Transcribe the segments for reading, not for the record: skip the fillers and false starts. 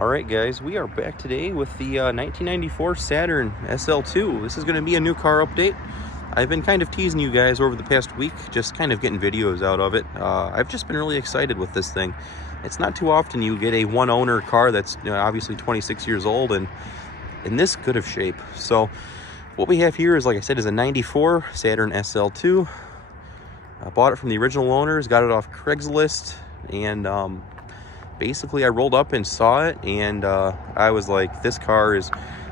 Alright guys, we are back today with the 1994 Saturn SL2. This is going to be a new car update. I've been kind of teasing you guys over the past week, just kind of getting videos out of it. I've just been really excited with this thing. It's not too often you get a one-owner car that's obviously 26 years old and in this good of shape. So what we have here is, like I said, is a 94 Saturn SL2. I bought it from the original owners, got it off Craigslist, and basically I rolled up and saw it, and I was like, this car is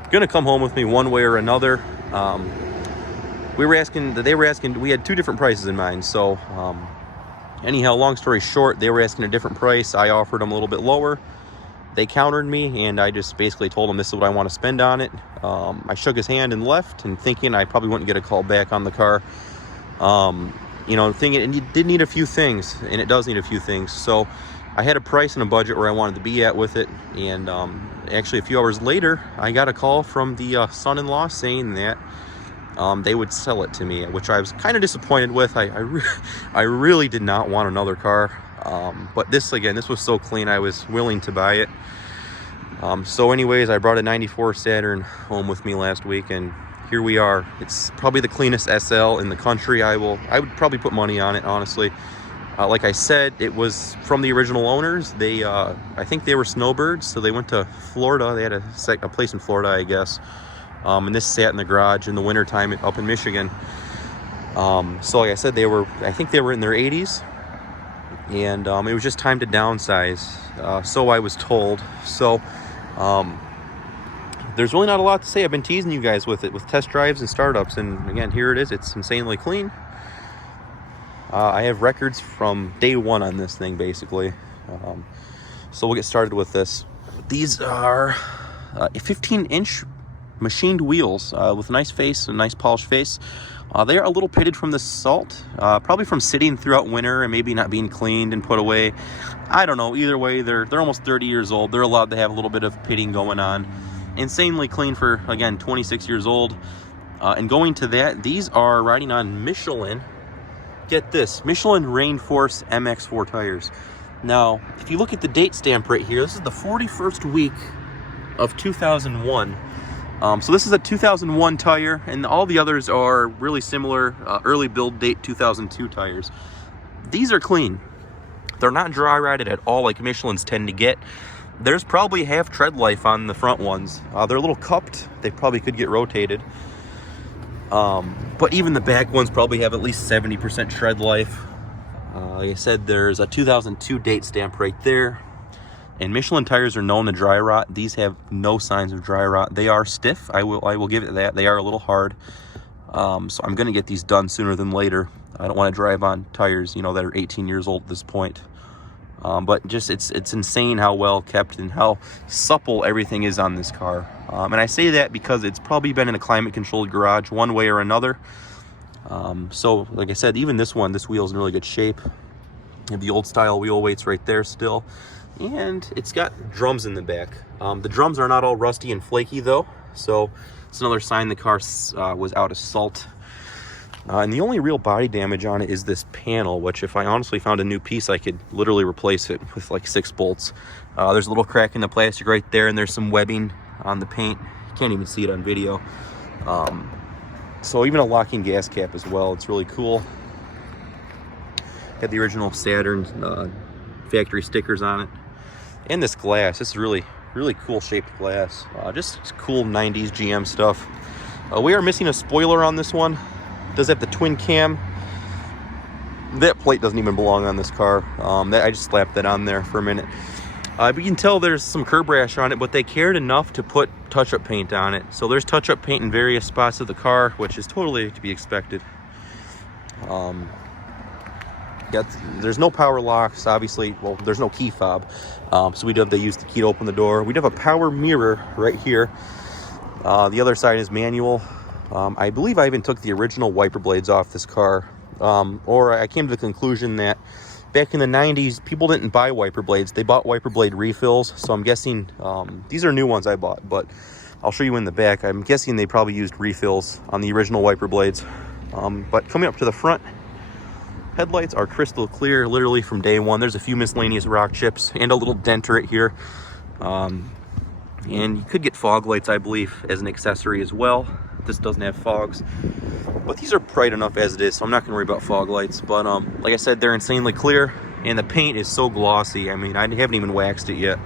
gonna come home with me one way or another. They were asking, we had two different prices in mind. So anyhow, long story short, they were asking a different price. I offered them a little bit lower. They countered me, and I just basically told them this is what I want to spend on it. I shook his hand and left, and thinking I probably wouldn't get a call back on the car. Thinking it did need a few things, and it does need a few things. So I had a price and a budget where I wanted to be at with it, and actually a few hours later I got a call from the son-in-law saying that they would sell it to me, which I was kind of disappointed with. I really did not want another car, but this was so clean I was willing to buy it. So anyways, I brought a 94 Saturn home with me last week, and here we are. It's probably the cleanest SL in the country. I would probably put money on it, honestly. Like I said, it was from the original owners. They, I think they were snowbirds, so they went to Florida. They had a place in Florida, I guess. And this sat in the garage in the wintertime up in Michigan. So like I said, I think they were in their 80s. And it was just time to downsize. So I was told. So there's really not a lot to say. I've been teasing you guys with it, with test drives and startups. And again, here it is. It's insanely clean. I have records from day one on this thing, basically. So we'll get started with this. These are a 15-inch machined wheels with a nice face, a nice polished face. They are a little pitted from the salt, probably from sitting throughout winter and maybe not being cleaned and put away. I don't know. Either way, they're almost 30 years old. They're allowed to have a little bit of pitting going on. Insanely clean for, again, 26 years old. And going to that, these are riding on Michelin. Get this, Michelin Rainforce MX4 tires. Now, if you look at the date stamp right here, this is the 41st week of 2001. So this is a 2001 tire, and all the others are really similar, early build date 2002 tires. These are clean. They're not dry rotted at all like Michelin's tend to get. There's probably half tread life on the front ones. They're a little cupped. They probably could get rotated. But even the back ones probably have at least 70% tread life. Like I said, there's a 2002 date stamp right there. And Michelin tires are known to dry rot. These have no signs of dry rot. They are stiff. I will give it that. They are a little hard. So I'm going to get these done sooner than later. I don't want to drive on tires, that are 18 years old at this point. But just it's insane how well kept and how supple everything is on this car. And I say that because it's probably been in a climate controlled garage one way or another. So like I said, even this wheel's in really good shape. You have the old style wheel weights right there still. And it's got drums in the back. The drums are not all rusty and flaky though. So it's another sign the car was out of salt. And the only real body damage on it is this panel, which if I honestly found a new piece, I could literally replace it with like 6 bolts. There's a little crack in the plastic right there, and there's some webbing on the paint. You can't even see it on video. So even a locking gas cap as well. It's really cool. Got the original Saturn factory stickers on it. And this glass. This is really cool shaped glass. Just cool 90s GM stuff. We are missing a spoiler on this one. Does have the twin cam. That plate doesn't even belong on this car. I just slapped that on there for a minute. But you can tell there's some curb rash on it, but they cared enough to put touch-up paint on it. So there's touch-up paint in various spots of the car, which is totally to be expected. There's no power locks, obviously. Well, there's no key fob, so we'd have to use the key to open the door. We'd have a power mirror right here. The other side is manual. I believe I even took the original wiper blades off this car, or I came to the conclusion that back in the 90s, people didn't buy wiper blades. They bought wiper blade refills, so I'm guessing these are new ones I bought, but I'll show you in the back. I'm guessing they probably used refills on the original wiper blades. But coming up to the front, headlights are crystal clear, literally from day one. There's a few miscellaneous rock chips and a little dent right here. And you could get fog lights, I believe, as an accessory as well. This doesn't have fogs, but these are bright enough as it is, so I'm not going to worry about fog lights. But like I said, they're insanely clear, and the paint is so glossy. I mean, I haven't even waxed it yet.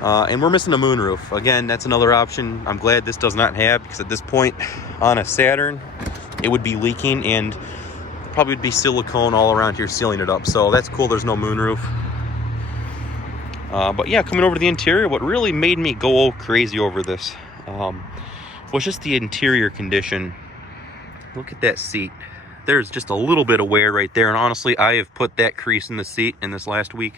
And we're missing a moonroof. Again, that's another option I'm glad this does not have, because at this point on a Saturn, it would be leaking, and probably would be silicone all around here sealing it up. So that's cool, there's no moonroof. But yeah, coming over to the interior, what really made me go crazy over this was just the interior condition. Look at that seat. There's just a little bit of wear right there, and honestly, I have put that crease in the seat in this last week.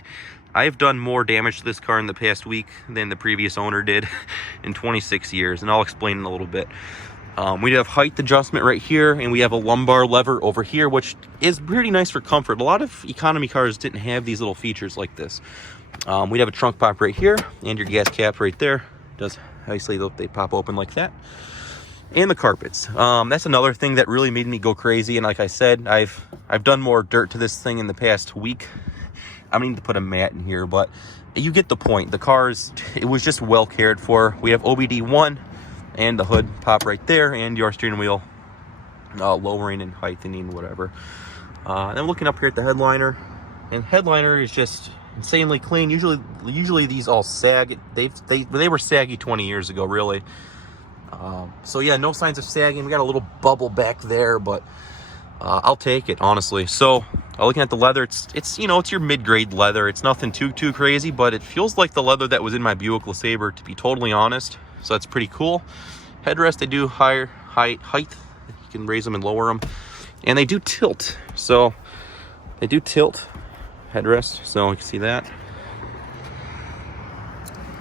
I have done more damage to this car in the past week than the previous owner did in 26 years, and I'll explain in a little bit. We have height adjustment right here, and we have a lumbar lever over here, which is pretty nice for comfort. A lot of economy cars didn't have these little features like this. We have a trunk pop right here, and your gas cap right there. Does obviously they pop open like that. And the carpets. That's another thing that really made me go crazy. And like I said, I've done more dirt to this thing in the past week. I don't need to put a mat in here, but you get the point. The cars, it was just well cared for. We have OBD1 and the hood pop right there, and your steering wheel lowering and heightening, whatever. And I'm looking up here at the headliner, and headliner is just insanely clean. Usually these all sag. They were saggy 20 years ago, really. So yeah, no signs of sagging. We got a little bubble back there, but I'll take it, honestly. So looking at the leather, it's you know, it's your mid-grade leather. It's nothing too crazy, but it feels like the leather that was in my Buick LeSabre, to be totally honest. So that's pretty cool. Headrest, they do higher height. You can raise them and lower them, and they do tilt. So they do tilt headrest, so you can see that.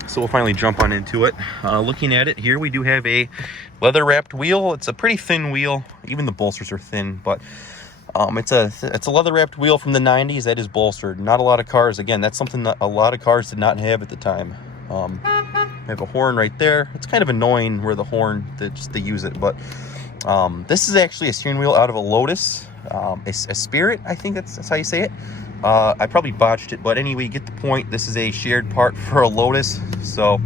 So we'll finally jump on into it. Looking at it here, we do have a leather wrapped wheel. It's a pretty thin wheel. Even the bolsters are thin, but it's a leather wrapped wheel from the 90s that is bolstered. Not a lot of cars, again, that's something that a lot of cars did not have at the time. We have a horn right there. It's kind of annoying where the horn, they use it, but this is actually a steering wheel out of a Lotus, a Spirit, I think that's how you say it. I probably botched it, but anyway, you get the point. This is a shared part for a Lotus, so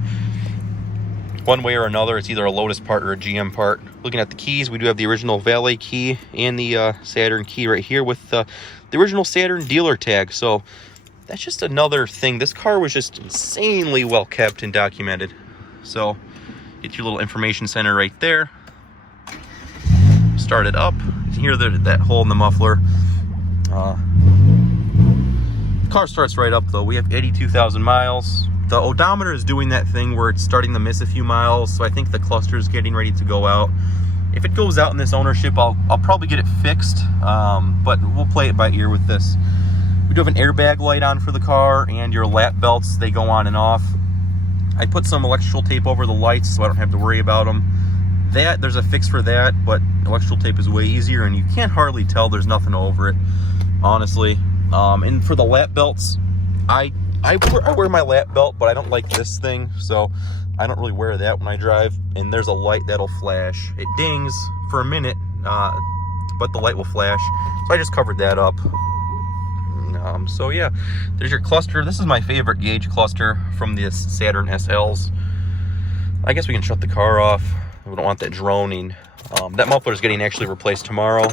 one way or another, it's either a Lotus part or a GM part. Looking at the keys, we do have the original valet key and the Saturn key right here with the original Saturn dealer tag. So that's just another thing. This car was just insanely well kept and documented. So get your little information center right there. Start it up. You can hear that hole in the muffler. Car starts right up though. We have 82,000 miles. The odometer is doing that thing where it's starting to miss a few miles, so I think the cluster is getting ready to go out. If it goes out in this ownership, I'll probably get it fixed, but we'll play it by ear with this. We do have an airbag light on for the car, and your lap belts, they go on and off. I put some electrical tape over the lights so I don't have to worry about them. There's a fix for that, but electrical tape is way easier, and you can't hardly tell there's nothing over it, honestly. And for the lap belts, I wear my lap belt, but I don't like this thing, so I don't really wear that when I drive. And there's a light that'll flash. It dings for a minute, but the light will flash. So I just covered that up. So yeah, there's your cluster. This is my favorite gauge cluster from the Saturn SLs. I guess we can shut the car off. We don't want that droning. That muffler is getting actually replaced tomorrow.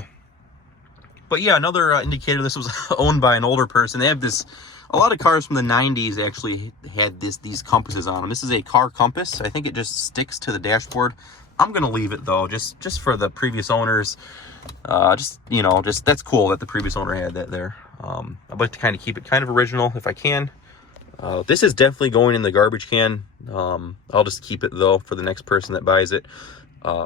But yeah, another indicator, this was owned by an older person. They have this, a lot of cars from the 90s actually had these compasses on them. This is a car compass. I think it just sticks to the dashboard. I'm going to leave it though, just for the previous owners. Just that's cool that the previous owner had that there. I'd like to kind of keep it kind of original if I can. This is definitely going in the garbage can. I'll just keep it though for the next person that buys it.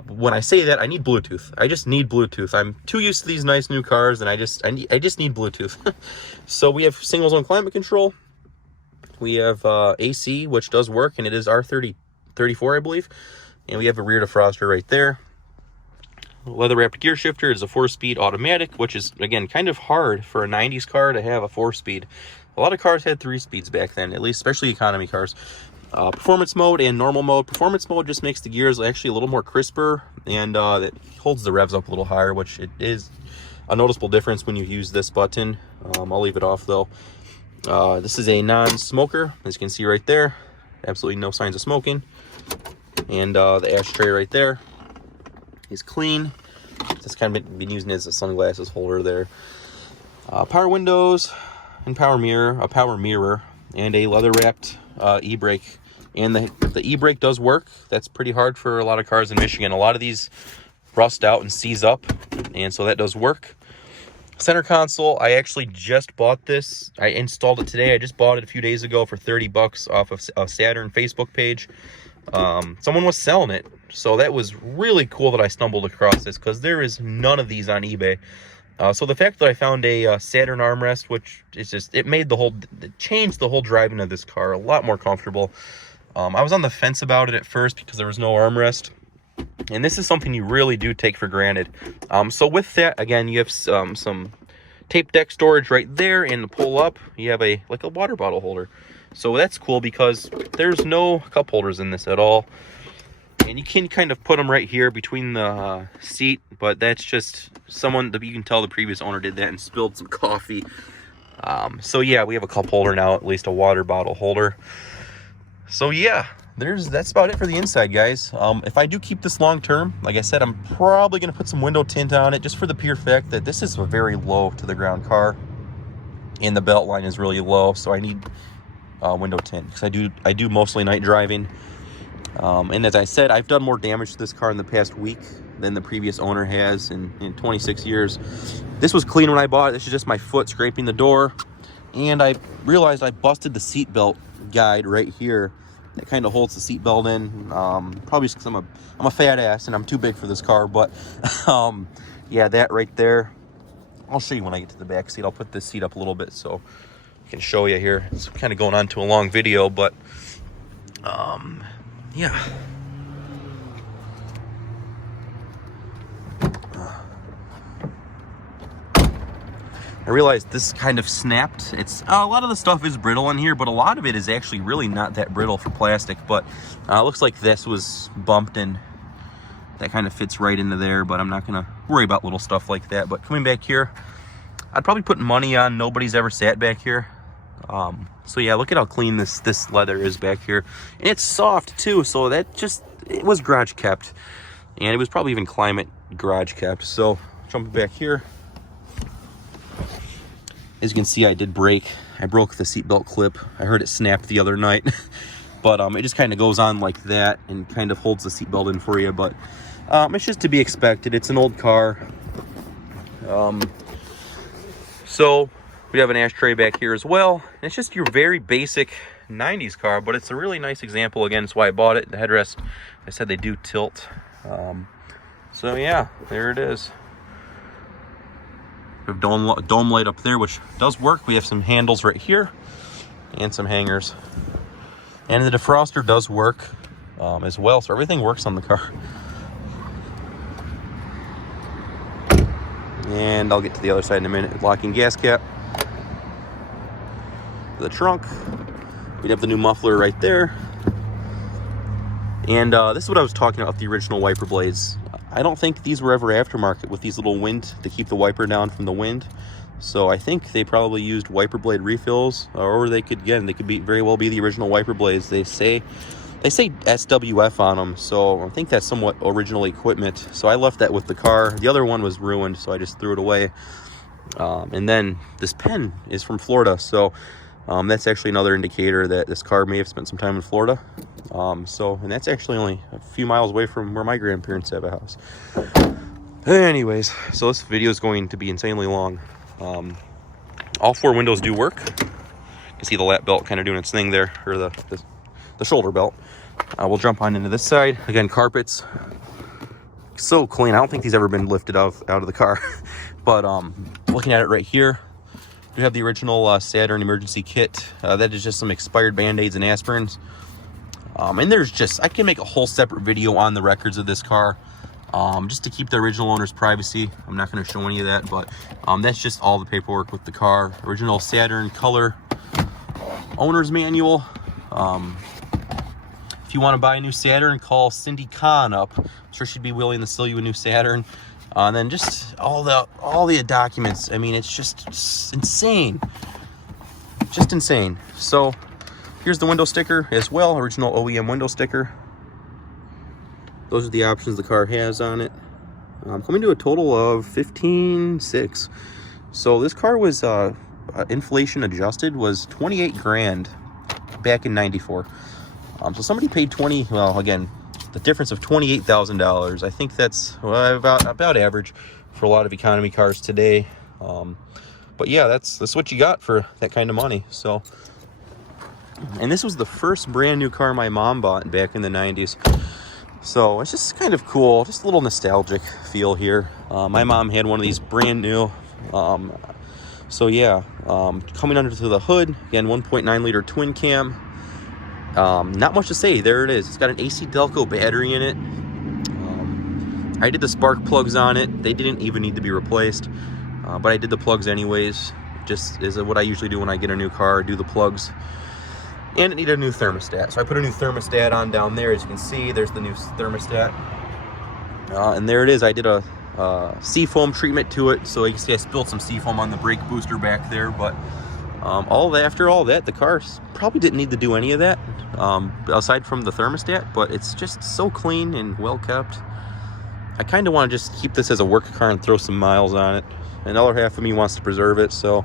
When I say that, I need Bluetooth. I just need Bluetooth. I'm too used to these nice new cars, and I just need Bluetooth. So we have single zone climate control. We have AC, which does work, and it is R34, I believe. And we have a rear defroster right there. Leather wrapped gear shifter is a 4-speed automatic, which is, again, kind of hard for a 90s car to have a 4-speed. A lot of cars had 3 speeds back then, at least, especially economy cars. Performance mode and normal mode. Performance mode just makes the gears actually a little more crisper, and it holds the revs up a little higher, which it is a noticeable difference when you use this button. I'll leave it off though. This is a non-smoker, as you can see right there. absolutely no signs of smoking. And the ashtray right there is clean. Just kind of been using it as a sunglasses holder there. Power windows and power mirror, and a leather wrapped e-brake. And the e-brake does work. That's pretty hard for a lot of cars in Michigan. A lot of these rust out and seize up, and so that does work. Center console, I actually just bought this. I installed it today. I just bought it a few days ago for 30 bucks off of a Saturn Facebook page. Someone was selling it, so that was really cool that I stumbled across this, because there is none of these on eBay. So the fact that I found a Saturn armrest, which is just, it changed the whole driving of this car a lot more comfortable. I was on the fence about it at first because there was no armrest, and this is something you really do take for granted. So with that, again, you have some tape deck storage right there, and to pull up, you have like a water bottle holder. So that's cool because there's no cup holders in this at all. And you can kind of put them right here between the seat, but that's just you can tell the previous owner did that and spilled some coffee. So yeah, we have a cup holder now, at least a water bottle holder. So yeah, that's about it for the inside, guys. If I do keep this long term, like I said, I'm probably going to put some window tint on it, just for the pure fact that this is a very low to the ground car, and the belt line is really low, so I need window tint, because I do mostly night driving. And as I said, I've done more damage to this car in the past week than the previous owner has in 26 years. This was clean when I bought it. This is just my foot scraping the door, and I realized I busted the seatbelt guide right here that kind of holds the seatbelt in. Probably just because I'm a fat ass and I'm too big for this car, but yeah, that right there. I'll show you when I get to the back seat. I'll put this seat up a little bit so I can show you here. It's kind of going on to a long video, but yeah. I realized this kind of snapped. It's a lot of the stuff is brittle in here, but a lot of it is actually really not that brittle for plastic. But it looks like this was bumped, and that kind of fits right into there. But I'm not gonna worry about little stuff like that. But coming back here, I'd probably put money on nobody's ever sat back here. So yeah, look at how clean this leather is back here. And it's soft too, so it was garage kept, and it was probably even climate garage kept. So jumping back here, as you can see, I did break. I broke the seatbelt clip. I heard it snapped the other night, but it just kind of goes on like that and kind of holds the seatbelt in for you. But it's just to be expected. It's an old car. So we have an ashtray back here as well. It's just your very basic 90s car, but it's a really nice example. Again, that's why I bought it. The headrest, I said they do tilt. So yeah, there it is. We have dome light up there, which does work. We have some handles right here and some hangers. And the defroster does work as well, so everything works on the car. And I'll get to the other side in a minute. Locking gas cap. The trunk. We'd have the new muffler right there. And this is what I was talking about, the original wiper blades. I don't think these were ever aftermarket with these little wind to keep the wiper down from the wind. So I think they probably used wiper blade refills, or they could very well be the original wiper blades. They say SWF on them, so I think that's somewhat original equipment. So I left that with the car. The other one was ruined, so I just threw it away. And then this pen is from Florida, so that's actually another indicator that this car may have spent some time in Florida. And that's actually only a few miles away from where my grandparents have a house. Anyways, so this video is going to be insanely long. All four windows do work. You can see the lap belt kind of doing its thing there, or the shoulder belt. We'll jump on into this side. Again, carpets. So clean. I don't think these ever been lifted out of the car. But looking at it right here, we have the original Saturn emergency kit. That is just some expired Band-Aids and aspirins. And I can make a whole separate video on the records of this car, just to keep the original owner's privacy. I'm not going to show any of that, but that's just all the paperwork with the car. Original Saturn color owner's manual. If you want to buy a new Saturn, call Cindy Kahn up. I'm sure she'd be willing to sell you a new Saturn. And then just all the documents. I mean, it's just insane. Just insane. So Here's the window sticker as well, original OEM window sticker. Those are the options the car has on it. Coming to a total of $15,600. So this car was inflation adjusted, was 28 grand back in '94. So somebody paid 20. Well, again, the difference of $28,000. I think that's about average for a lot of economy cars today. But yeah, that's what you got for that kind of money. So, and this was the first brand new car my mom bought back in the '90s. So it's just kind of cool, just a little nostalgic feel here. My mom had one of these brand new. So yeah, coming under to the hood, again, 1.9 liter twin cam. Not much to say, there it is. It's got an AC Delco battery in it. I did the spark plugs on it. They didn't even need to be replaced, but I did the plugs anyways. Just is what I usually do when I get a new car, do the plugs. And it needed a new thermostat. So I put a new thermostat on down there. As you can see, there's the new thermostat. And there it is. I did a seafoam treatment to it. So you can see I spilled some seafoam on the brake booster back there. But after all that, the car probably didn't need to do any of that, aside from the thermostat. But it's just so clean and well kept. I kind of want to just keep this as a work car and throw some miles on it. Another half of me wants to preserve it. So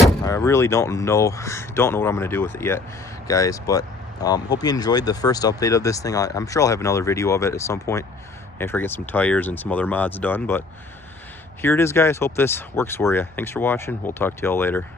I really don't know what I'm going to do with it yet, guys. But hope you enjoyed the first update of this thing. I'm sure I'll have another video of it at some point after I get some tires and some other mods done. But here it is, guys. Hope this works for you. Thanks for watching. We'll talk to y'all later.